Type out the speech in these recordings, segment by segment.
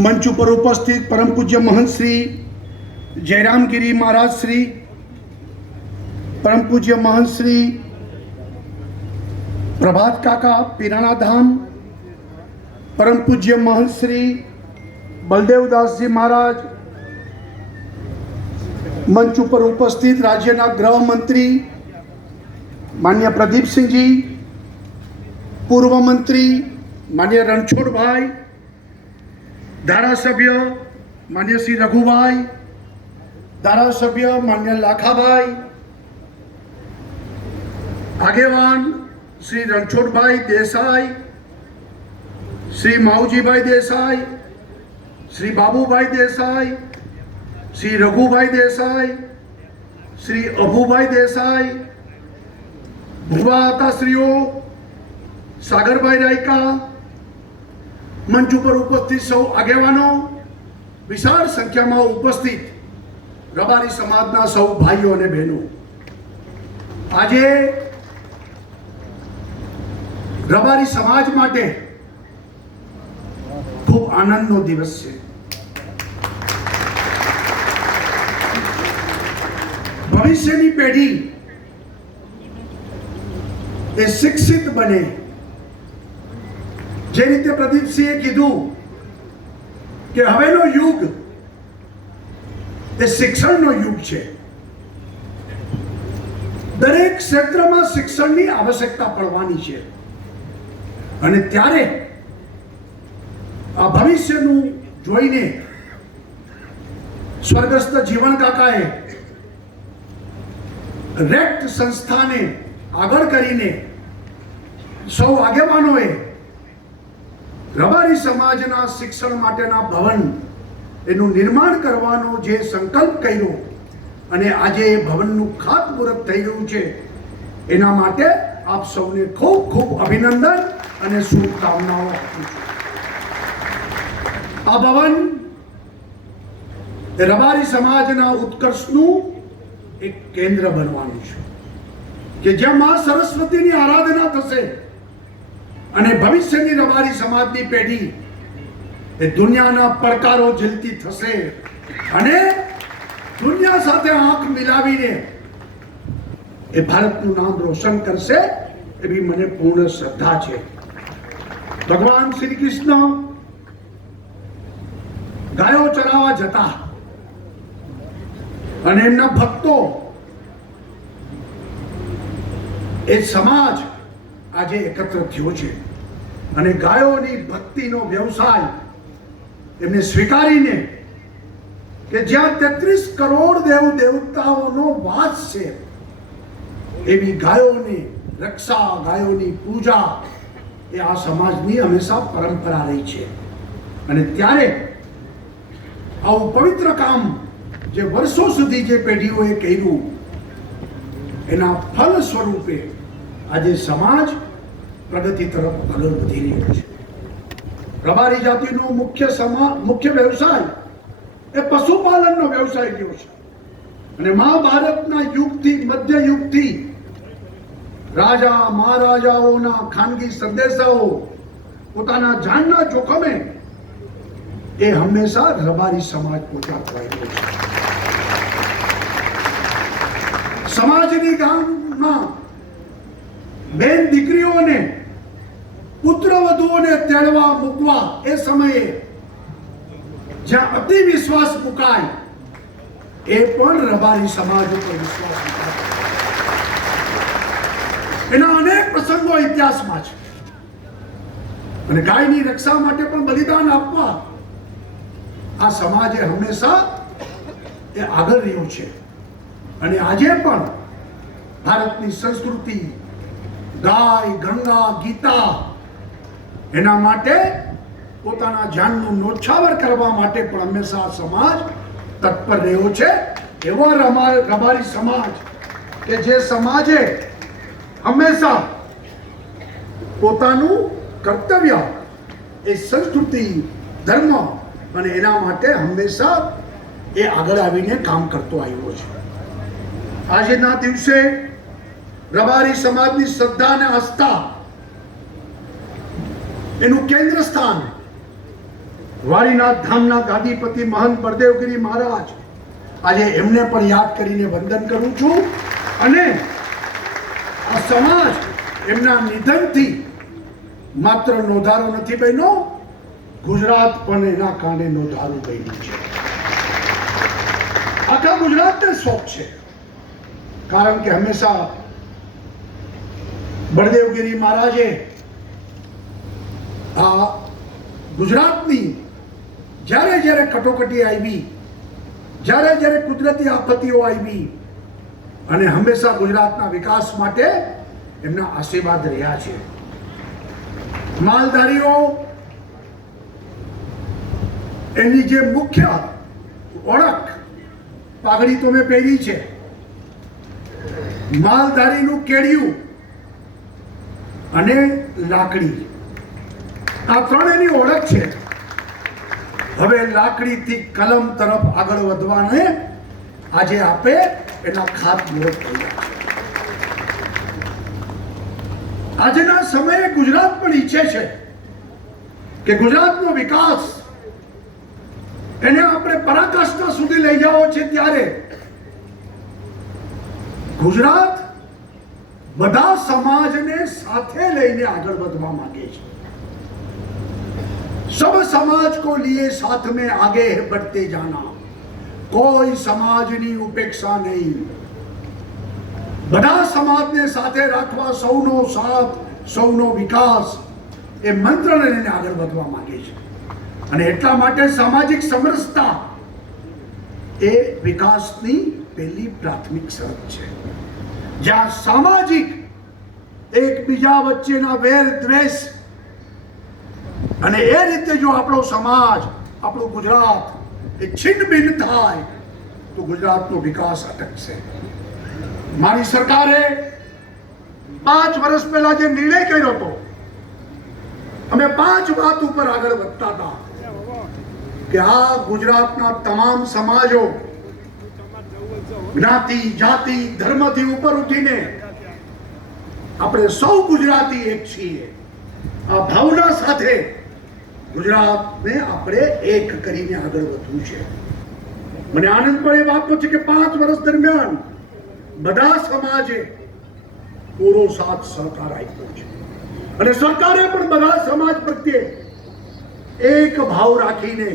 मंच पर उपस्थित परम पूज्य महंत श्री जयराम गिरी महाराज श्री, परम पूज्य महंत श्री प्रभात काका पिराणा धाम, परम पूज्य महंत श्री बलदेवदास जी महाराज, मंच पर उपस्थित राज्यना गृह मंत्री मान्य प्रदीप सिंह जी, पूर्व मंत्री मान्य रणछोड़ भाई, धारासभ्य मान्य श्री रघुभाई, धारासभ्य मान्य लाखाभाई, आगेवान श्री रणछोड़ भाई देसाई, श्री माऊजी भाई देसाई, श्री बाबूभाई देसाई, श्री रघुभाई देसाई, श्री अभुभाई देसाई, भुवाताश्रीओ, सागरभाई रायका, मंच पर उपस्थित सौ આગેવાનો, વિશાળ સંખ્યામાં ઉપસ્થિત રબારી સમાજના સૌ ભાઈઓ અને બહેનો, આજે રબારી સમાજ માટે ખૂબ આનંદનો દિવસ છે. ભવિષ્યની પેઢી એ શિક્ષિત બને. જે રીતે પ્રદીપસિંહે કીધું કે હવેનો યુગ એ શિક્ષણનો યુગ છે. દરેક ક્ષેત્રમાં શિક્ષણની આવશ્યકતા પડવાની છે અને ત્યારે આ ભવિષ્યનું જોઈને સ્વર્ગસ્થ જીવન કાકાએ રેક્ટ સંસ્થાને આગળ કરીને સૌ આગેવાનોએ રબારી સમાજના શિક્ષણ માટેના ભવન એનું નિર્માણ કરવાનો જે સંકલ્પ કર્યો અને આજે એ ભવનનું ખાતમુહૂર્ત થઈ રહ્યું છે, એના માટે આપ સૌને ખૂબ ખૂબ અભિનંદન અને શુભકામનાઓ આપું છું. આ ભવન એ રબારી સમાજના ઉત્કર્ષનું એક કેન્દ્ર બનવાનું છે કે જ્યાં મા સરસ્વતીની આરાધના થશે અને ભવિષ્યની રબારી સમાજની પેઢી એ દુનિયાના પડકારો ઝીલતી થશે અને દુનિયા સાથે આંખ મિલાવીને એ ભારતનું નામ રોશન કરશે એવી મને પૂર્ણ શ્રદ્ધા છે. ભગવાન શ્રી કૃષ્ણ ગાયો ચરાવવા જતા અને એમના ભક્તો એ સમાજ આજે એકત્ર થયો છે અને ગાયોની ભક્તિનો વ્યવસાય એમને સ્વીકારીને કે જ્યાં 33 કરોડ દેવ દેવતાઓનો વાસ છે એવી ગાયોની રક્ષા, ગાયોની પૂજા એ આ સમાજની હંમેશા પરંપરા રહી છે. અને ત્યારે આવું પવિત્ર કામ જે વર્ષો સુધી જે પેઢીઓએ કર્યું એના ફલ સ્વરૂપે આજે સમાજ પ્રગતિ તરફ આગળ વધી રહ્યો છે. રબારી જાતિનો મુખ્ય વ્યવસાય એ પશુપાલનનો વ્યવસાય રહ્યો છે અને મહાભારતના યુગથી મધ્ય યુગથી રાજા મહારાજાઓના ખાનગી સંદેશાઓ પોતાના જાનના જોખમે એ હંમેશા રબારી સમાજ પહોંચાડતો રહ્યો છે. સમાજની ગામમાં બેન દીકરીઓને પુત્ર વધુઓને તેડવા મૂકવા એ સમયે જ્યાં અતિ વિશ્વાસ મુકાય એ પણ રબારી સમાજ ઉપર વિશ્વાસ મુકાય. એના અનેક પ્રસંગો ઇતિહાસમાં છે અને ગાયની રક્ષા માટે પણ બલિદાન આપવા આ સમાજે હંમેશા એ આગળ રહ્યો છે. અને આજે પણ ભારતની સંસ્કૃતિ ગાય, ગંગા, ગીતા એના માટે પોતાના જાનનું નોછાવર કરવા માટે પણ હંમેશા સમાજ તત્પર રહ્યો છે. એવો રબારી સમાજ કે જે સમાજે હંમેશા પોતાનું કર્તવ્ય એ સંસ્કૃતિ, ધર્મ અને એના માટે હંમેશા એ આગળ આવીને કામ કરતો આવ્યો છે. આજના દિવસે રબારી સમાજની શ્રદ્ધા અને આસ્થા એનું કેન્દ્ર સ્થાન વારીનાથ ધામના ગાદીપતિ મહંત બળદેવગીરી મહારાજ, આજે એમને પણ યાદ કરીને વંદન કરું છું. અને આ સમાજ એમના નિધનથી માત્ર નોંધારો નથી બન્યો, ગુજરાત પણ એના કારણે નોંધારું બન્યું છે. આખા ગુજરાતને શોખ છે, કારણ કે હંમેશા બળદેવગીરી મહારાજે આ ગુજરાતની જ્યારે જ્યારે કટોકટી આવી, જ્યારે જ્યારે કુદરતી આપત્તિઓ આવી, અને હંમેશા ગુજરાતના વિકાસ માટે એમના આશીર્વાદ રહ્યા છે. માલધારીઓ એની જે મુખ્ય ઓળખ, પાઘડી તો મેં પહેરી છે, માલધારીનું કેડિયું અને લાકડી, આ ત્રણ એની ઓળખ છે. હવે લાકડીથી કલમ તરફ આગળ વધવાને આજે આપે એના ખાતમુહૂર્ત કર્યા છે. આજના સમયે ગુજરાત પણ ઈચ્છે છે કે ગુજરાતનો વિકાસ એને આપણે પરાકાષ્ઠા સુધી લઈ જવો છે. ત્યારે ગુજરાત બધા સમાજને સાથે લઈને આગળ વધવા માંગે છે. सब समाज को लिए साथ में आगे बढ़ते जाना, कोई समाजनी उपेक्षा नहीं. બધા સમાજને સાથે રાખવા, સૌનો સાથ, સૌનો વિકાસ, એ મંત્રને લઈને આગળ વધવા માંગે છે. અને એટલા માટે સામાજિક સમરસતા એ વિકાસની પહેલી પ્રાથમિક શરત છે. જ્યાં સામાજિક એકબીજા વચ્ચેના વેર દ્વેષ અને એ રીતે જો આપણો સમાજ, આપણું ગુજરાત એ છિન્ન ભિન્ન થાય તો ગુજરાતનો વિકાસ અટકશે. મારી સરકારે 5 વર્ષ પહેલા જે નિર્ણય કર્યો હતો, અમે 5 વાત ઉપર આગળ વધતા હતા કે આ ગુજરાતના તમામ સમાજો જ્ઞાતિ, જાતિ, ધર્મથી ઉપર ઉઠીને આપણે સૌ ગુજરાતી એક છીએ. આ ભાવના સાથે ગુજરાતને આપણે એક કરીને આગળ વધવું છે. મને આનંદ પણ એ વાતનો છે કે 5 વર્ષ દરમિયાન બધા સમાજે પૂરો સાથ સહકાર આપ્યો છે. અને સરકારે પણ બધા સમાજ પ્રત્યે એક ભાવ રાખીને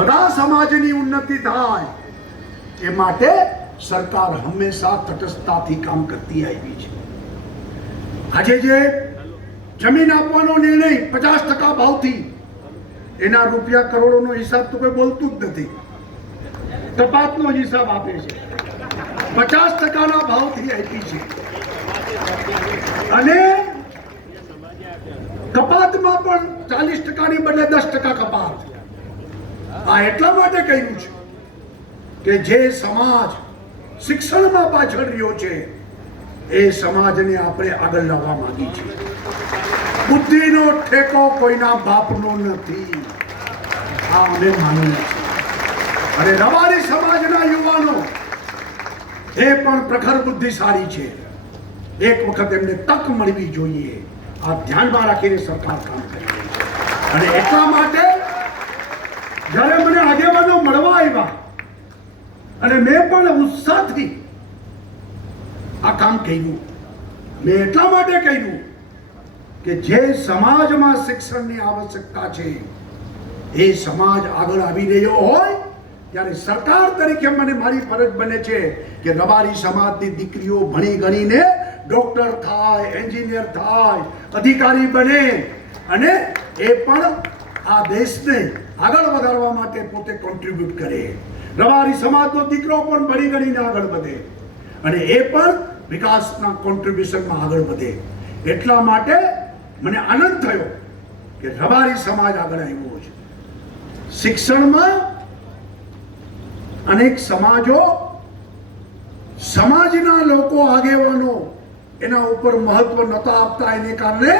બધા સમાજની ઉન્નતિ થાય એ માટે સરકાર હંમેશા તટસ્થતાથી કામ કરતી આવી છે. આજે જે જમીન આપવાનો નિર્ણય 50% ભાવથી, એના રૂપિયા કરોડોનો હિસાબ તો કોઈ બોલતું જ નથી. કપાતનો હિસાબ આપે છે, 50%ના ભાવથી આપી છે. અને કપાતમાં પણ 40%ની બદલે 10% કપાત. આ એટલા માટે કહ્યું છે કે જે સમાજ શિક્ષણમાં પાછળ રહ્યો છે એ સમાજને આપણે આગળ લાવવા માંગી છે. બુદ્ધિનો ઠેકો કોઈના બાપનો નથી, આ અમે માનીએ છીએ. અને રબારી સમાજના યુવાનો એ પણ પ્રખર બુદ્ધિશાળી છે. એક વખત એમને તક મળવી જોઈએ. આ ધ્યાનમાં રાખીને સરકાર કામ કરે છે. અને એટલા માટે જ્યારે મને આગેવાનો મળવા આવ્યા અને મેં પણ ઉત્સાહથી આ કામ કર્યું. મેં એટલા માટે કહ્યું કે જે સમાજમાં શિક્ષણની આવશ્યકતા છે એ સમાજ આગળ આવી રહ્યો હોય ત્યારે સરકાર તરીકે મને મારી ફરજ બને છે કે રબારી સમાજની દીકરીઓ ભણી ગણીને ડોક્ટર થાય, એન્જિનિયર થાય, અધિકારી બને અને એ પણ આ દેશને આગળ વધારવા માટે પોતે કોન્ટ્રીબ્યુટ કરે. રબારી સમાજનો દીકરો પણ ભણી ગણીને આગળ વધે અને એ પણ વિકાસના કોન્ટ્રીબ્યુશનમાં આગળ વધે. એટલા માટે મને આનંદ થયો કે રબારી સમાજ આગળ આવ્યો છે. શિક્ષણમાં અનેક સમાજો, સમાજના લોકો, આગેવાનો એના ઉપર મહત્વ નહોતા આપતા, એને કારણે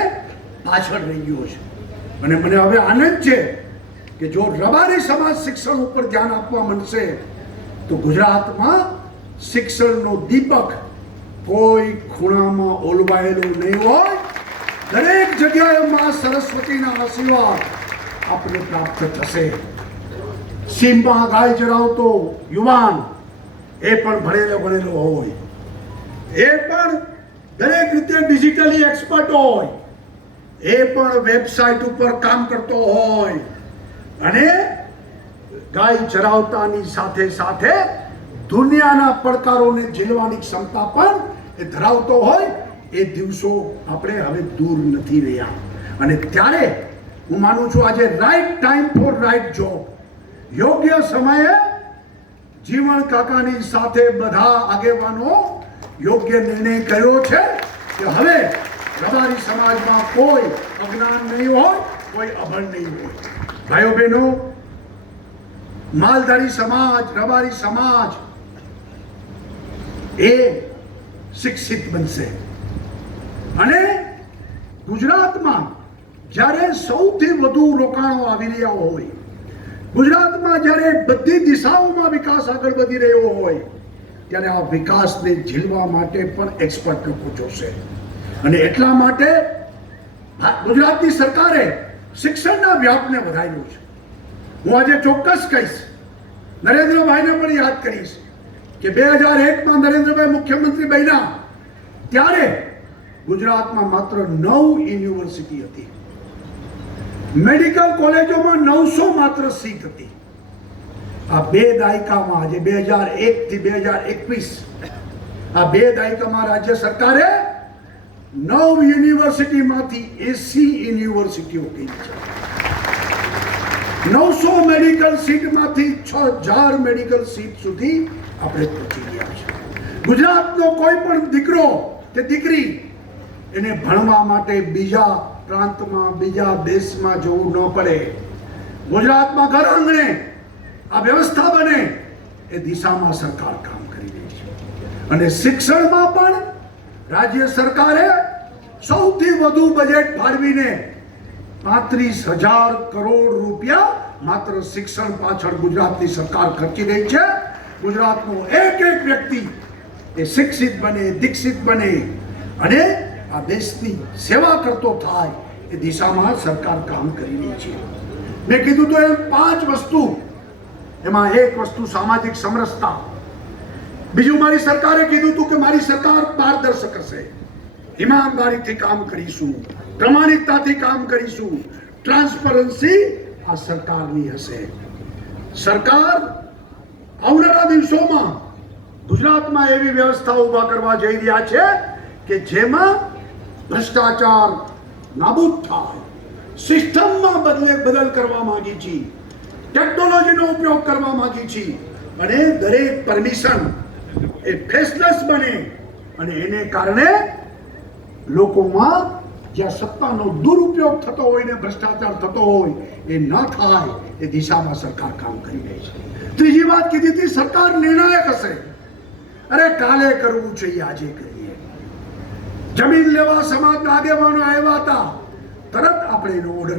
પાછળ રહી ગયો છે. અને મને હવે આનંદ છે કે જો રબારી સમાજ શિક્ષણ ઉપર ધ્યાન આપવા માંડશે તો ગુજરાતમાં શિક્ષણનો દીપક કોઈ ખૂણામાં ઓલવાયેલો નહીં હોય. દરેક જગ્યાએ માં સરસ્વતીના આશીર્વાદ આપને પ્રાપ્ત થશે. સીમમાં ગાય ચરાવતો યુવાન એ પણ ભણેલો ગણેલો હોય, એ પણ દરેક રીતે ડિજિટલી એક્સપર્ટ હોય, એ પણ વેબસાઇટ ઉપર કામ કરતો હોય અને ગાય ચરાવતાની સાથે સાથે દુનિયાના પડકારોને ઝીલવાની ક્ષમતા પણ એ ધરાવતો હોય. એ દિવસો આપણે હવે દૂર નથી રહ્યા. અને ત્યારે હું માનું છું આજે right time for right job, યોગ્ય સમયે જીવન કાકાની સાથે બધા આગેવાનો યોગ્ય નિર્ણય કર્યો છે કે હવે રબારી સમાજમાં કોઈ અજ્ઞાન નહીં હોય, કોઈ અભણ નહીં હોય. ભાઈઓ બહેનો, માલધારી સમાજ, રબારી સમાજ એ શિક્ષિત બનશે. અને ગુજરાતમાં જ્યારે સૌથી વધુ રોકાણો આવી રહ્યા હોય, ગુજરાતમાં જ્યારે બધી દિશાઓમાં વિકાસ આગળ વધી રહ્યો હોય, ત્યારે આ વિકાસને ઝીલવા માટે પણ એક્સપર્ટ લોકો જોશે. અને એટલા માટે ગુજરાતની સરકારે શિક્ષણના વ્યાપને વધાર્યું છે. હું આજે ચોક્કસ કહીશ, નરેન્દ્રભાઈને પણ યાદ કરીશ કે 2001માં નરેન્દ્રભાઈ મુખ્યમંત્રી બન્યા ત્યારે ગુજરાતમાં માત્ર 9 યુનિવર્સિટી હતી. મેડિકલ કોલેજોમાં 900 માત્ર સીટ હતી. આ 2 દાયકામાં, આજે 2001 થી 2021, આ 2 દાયકામાં રાજ્ય સરકારે 9 યુનિવર્સિટીમાંથી 80 યુનિવર્સિટીઓ કરી છે. 900 મેડિકલ સીટમાંથી 6000 મેડિકલ સીટ સુધી આપણે પહોંચી ગયા છે. ગુજરાતનો કોઈ પણ દીકરો કે દીકરી એને ભણવા માટે બીજા પ્રાંતમાં, બીજા દેશમાં જવું ન પડે. ગુજરાતમાં ઘર આંગણે આ વ્યવસ્થા બને એ દિશામાં સરકાર કામ કરી રહી છે. અને શિક્ષણમાં પણ રાજ્ય સરકારે સૌથી વધુ બજેટ ફાળવીને 35,000 કરોડ રૂપિયા માત્ર શિક્ષણ પાછળ ગુજરાતની સરકાર ખર્ચી રહી છે. ગુજરાતનો એક વ્યક્તિ એ શિક્ષિત બને, દીક્ષિત બને અને આ દેશની સેવા કરતો થાય એ દિશામાં સરકાર કામ કરી રહી છે. મેં કીધું તો એમ 5 વસ્તુ, એમાં એક વસ્તુ સામાજિક સમરસતા. બીજું, મારી સરકારે કીધું હતું કે મારી સરકાર પારદર્શક હશે, ઈમાનદારીથી કામ કરીશું, પ્રામાણિકતાથી કામ કરીશું, ટ્રાન્સપરન્સી આ સરકારની હશે. સરકાર આવનારા દિવસોમાં ગુજરાતમાં એવી વ્યવસ્થા ઊભા કરવા જઈ રહ્યા છે કે જેમાં ભ્રષ્ટાચાર નાબૂદ થાય. સિસ્ટમમાં બદલ કરવા માંગી છીએ, ટેકનોલોજીનો ઉપયોગ કરવા માંગી છીએ અને દરેક પરમિશન એ ફેસલેસ બને અને એને કારણે લોકોમાં જ્યાં સત્તાનો દુરુપયોગ થતો હોય ને ભ્રષ્ટાચાર થતો હોય એ ન થાય એ દિશામાં સરકાર કામ કરી રહી છે. ત્રીજી વાત કીધી હતી, સરકાર નિર્ણાયક હશે. અરે કાલે કરવું છે આજે કરીએ. જમીન લેવા સમાજના આગેવાનો આવ્યા હતા, તરત આપણે એનો ઓર્ડર